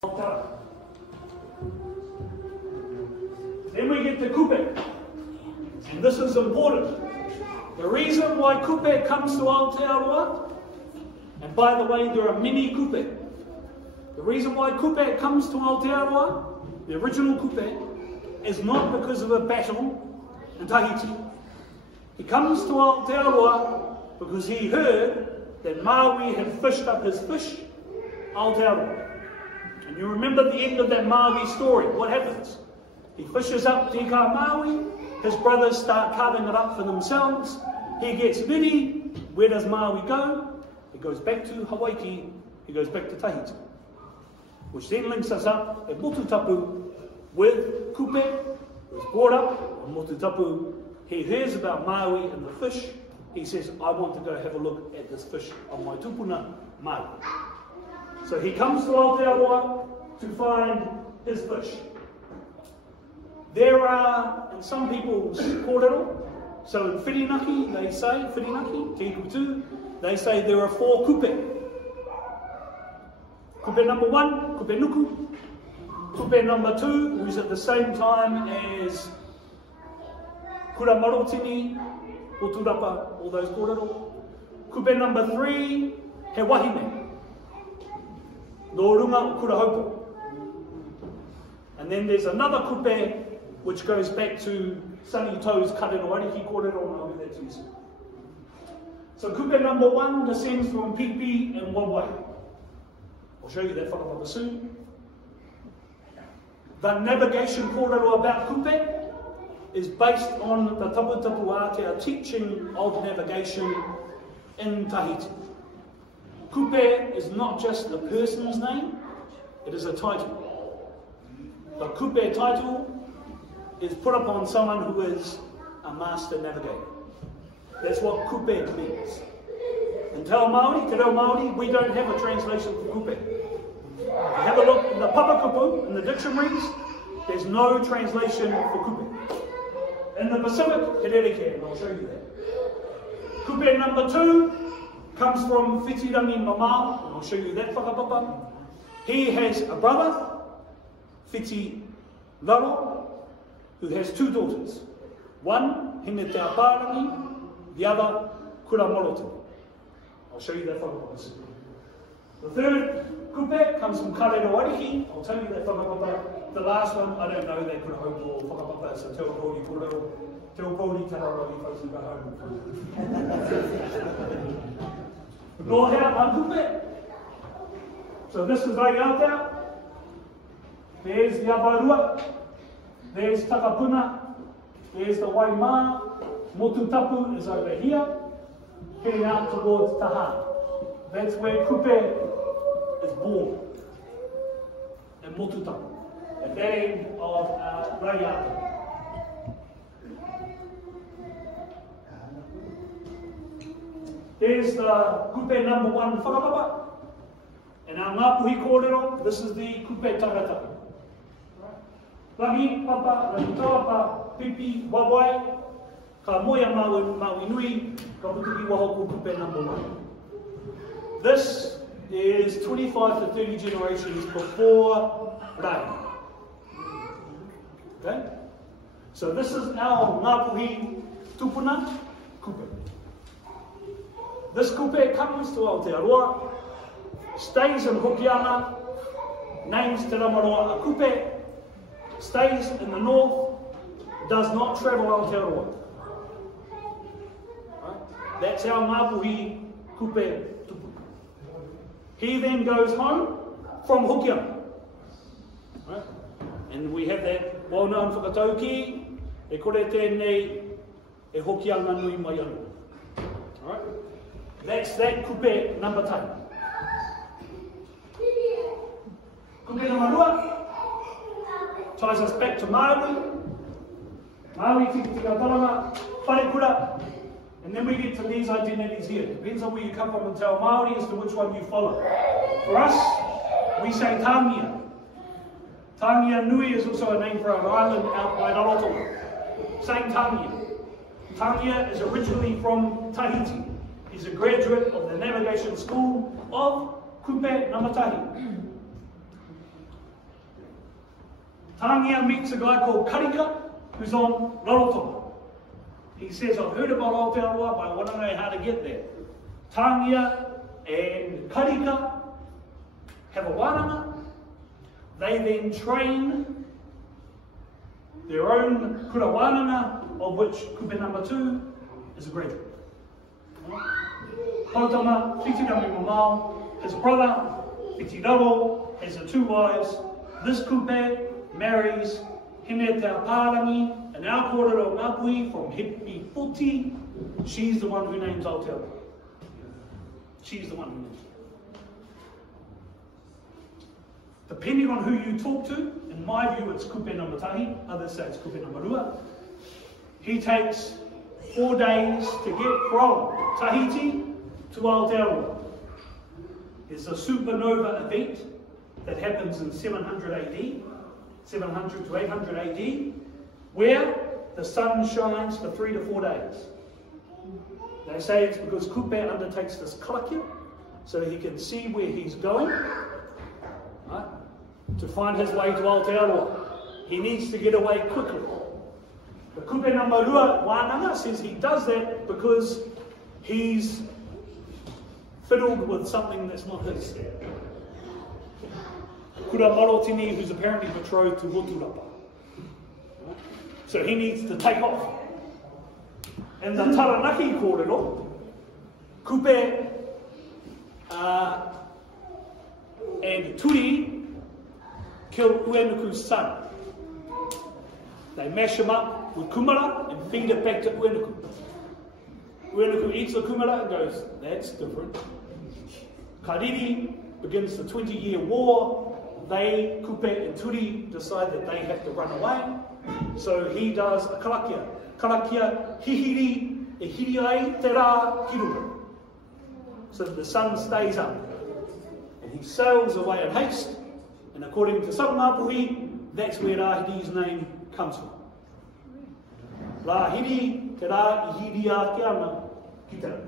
Then we get to Kupe, and this is important. The reason why Kupe comes to Aotearoa, and by the way, there are many Kupe. The reason why Kupe comes to Aotearoa, the original Kupe, is not because of a battle in Tahiti. He comes to Aotearoa because he heard that Maui had fished up his fish, Aotearoa. And you remember the end of that Maui story. What happens? He fishes up Te Kā Maui, his brothers start carving it up for themselves, he gets nitty. Where does Maui go? He goes back to Hawaii, he goes back to Tahiti. Which then links us up at Motutapu with Kupe, who was brought up on Motutapu. He hears about Maui and the fish. He says, I want to go have a look at this fish on my tupuna, Maui. So he comes to Aotearoa to find his fish. There are, in some people's korero, so in Whirinaki, they say, Whirinaki, Te Kutu, they say there are 4 Kupe. Kupe number 1, Kupe Nuku. Kupe number 2, who's at the same time as Kura Marotini, Oturapa, all those korero. Kupe number 3, He Wahine, no runga Kura Haupo. And then there's another Kupe which goes back to Sunny Toe's Karero Ariki korero, and I'll do that to you soon. So Kupe number 1 descends from Pipi and Wawai. I'll show you that whakapapa soon. The navigation korero about Kupe is based on the Tapu Tapu Atea teaching of navigation in Tahiti. Kupe is not just a person's name, it is a title. The Kupe title is put upon someone who is a master navigator. That's what Kupe means. In Te Reo Māori, we don't have a translation for Kupe. If you have a look in the Papakupu, in the dictionaries, there's no translation for Kupe. In the Pacific, He Rereke, and I'll show you that. Kupe number 2 comes from Whitirangi Mamao, and I'll show you that whakapapa. He has a brother, Whiti Laro, who has 2 daughters. One, Hine Te Aparangi, the other, Kura Morotini. I'll show you that whakapapa. The third Kupe comes from Karero Ariki. I'll tell you that whakapapa. The last one, I don't know that Kura Haupo whakapapa, so Te Ōpōri korero, Te Ōpōri Tararori, folks who go home. Nor how Kupe. So this is right out there. There's the Avarua, there's Takapuna, there's the Waimā, Motutapu is over here, heading out towards Taha. That's where Kupe is born, in Motutapu, at that end of Raiata. There's the Kupe number 1 whakapapa. And our Ngāpuhi korero, this is the Kupe tangata. Rangi, papa, rangi tawapa, pipi, wawai, ka moia maui nui, ka putuki wahoku Kupe number 1. This is 25 to 30 generations before Rai. Okay? So this is our Ngāpuhi tupuna Kupe. This Kupe comes to Aotearoa, stays in Hokianga, names Te Ramaroa a Kupe, stays in the north, does not travel Aotearoa. Right? That's our Ngāpuhi Kupe tupu. He then goes home from Hokianga. Right? And we have that well-known whakatauki, e kore tēnei, e Hokianga nui mai anu. Right? That's that Kupe number 10. Kupe number 2 ties us back to Maui. Maui, Tiki Tika Taranga, Wharekura. And then we get to these identities here. Depends on where you come from in Te Reo Māori as to which one you follow. For us, we say Tangia. Tangia Nui is also a name for an island out by Rarotonga. Saying Tangia. Tangia is originally from Tahiti. He's a graduate of the navigation school of Kupe Namatahi. Tāngia meets a guy called Karika, who's on Rarotonga. He says, I've heard about Aotearoa, but I want to know how to get there. Tāngia and Karika have a wānanga. They then train their own kura wānanga, of which Kupe number 2 is a graduate. Hautama, Whitirami Mamao, his brother, Whitiraro, has the 2 wives. This Kupe marries Hine Te Aparangi, an our korero Ngāpui from Hipi Puti. She's the one who names Aotearoa. She's the one who names it. Depending on who you talk to, in my view it's Kupe number tahi, others say it's Kupe number rua. He takes 4 days to get from Tahiti to Aotearoa. It's a supernova event that happens in 700 AD, 700 to 800 AD, where the sun shines for 3 to 4 days. They say it's because Kupe undertakes this karakia, so he can see where he's going, right, to find his way to Aotearoa. He needs to get away quickly. The Kupe number rua wānanga says he does that because he's fiddled with something that's not his. Kura Marotini, who's apparently betrothed to Woturapa. So he needs to take off. And the Taranaki korero, Kupe and Turi kill Uenuku's son. They mash him up with kumara and feed it back to Uenuku. Uenuku eats the kumara and goes, that's different. Kariri begins the 20-year war. They, Kupe and Turi, decide that they have to run away. So he does a karakia. Karakia hihiri e hiriai te rā hirura. So that the sun stays up. And he sails away in haste. And according to some Ngāpuhi, that's where Rahiri's name comes from. Rahiri te rā I hiri a te ana ki te rā.